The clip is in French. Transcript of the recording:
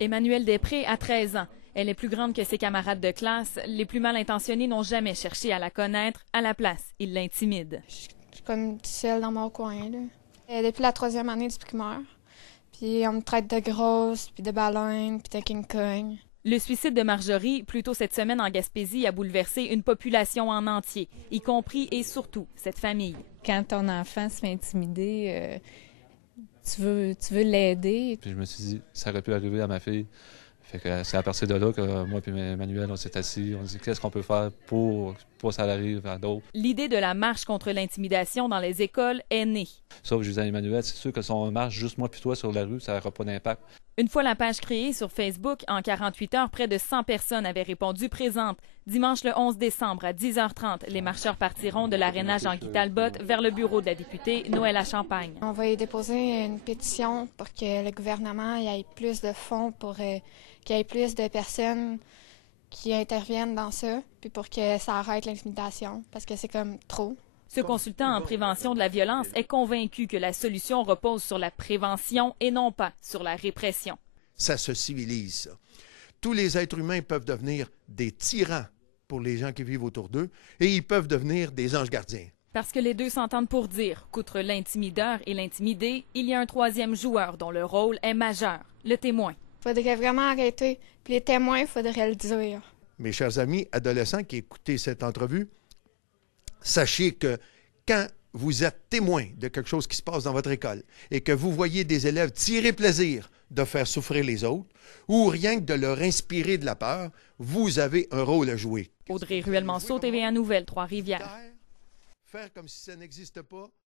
Emmanuelle Després a 13 ans. Elle est plus grande que ses camarades de classe. Les plus mal intentionnés n'ont jamais cherché à la connaître. À la place, ils l'intimident. Je suis comme seule dans mon coin, là. Et depuis la 3e année du primaire. Puis on me traite de grosse, puis de baleine, puis de King Kong. Le suicide de Marjorie, plus tôt cette semaine en Gaspésie, a bouleversé une population en entier, y compris et surtout cette famille. Quand ton enfant se fait intimider, tu veux l'aider. Puis je me suis dit, ça aurait pu arriver à ma fille. Fait que c'est à partir de là que moi et Emmanuel, on s'est assis, on dit qu'est-ce qu'on peut faire pour que ça arrive à d'autres. L'idée de la marche contre l'intimidation dans les écoles est née. Sauf que je disais à Emmanuel, c'est sûr que si on marche juste moi puis toi sur la rue, ça n'aura pas d'impact. Une fois la page créée sur Facebook, en 48 heures, près de 100 personnes avaient répondu présentes. Dimanche le 11 décembre à 10h30, les marcheurs partiront de l'aréna Jean-Guy Talbot vers le bureau de la députée Noëlla Champagne. On va y déposer une pétition pour que le gouvernement y ait plus de fonds pour qu'il y ait plus de personnes qui interviennent dans ça, puis pour que ça arrête l'intimidation, parce que c'est comme trop. Ce consultant en prévention de la violence est convaincu que la solution repose sur la prévention et non pas sur la répression. Ça se civilise, ça. Tous les êtres humains peuvent devenir des tyrans pour les gens qui vivent autour d'eux, et ils peuvent devenir des anges gardiens. Parce que les deux s'entendent pour dire qu'outre l'intimideur et l'intimidé, il y a un troisième joueur dont le rôle est majeur, le témoin. Il faudrait vraiment arrêter, puis les témoins, il faudrait le dire. Mes chers amis adolescents qui écoutez cette entrevue, sachez que quand vous êtes témoin de quelque chose qui se passe dans votre école et que vous voyez des élèves tirer plaisir de faire souffrir les autres ou rien que de leur inspirer de la peur, vous avez un rôle à jouer. Audrey Ruel-Manceau, TVA Nouvelles, Trois-Rivières. Faire comme si ça n'existe pas.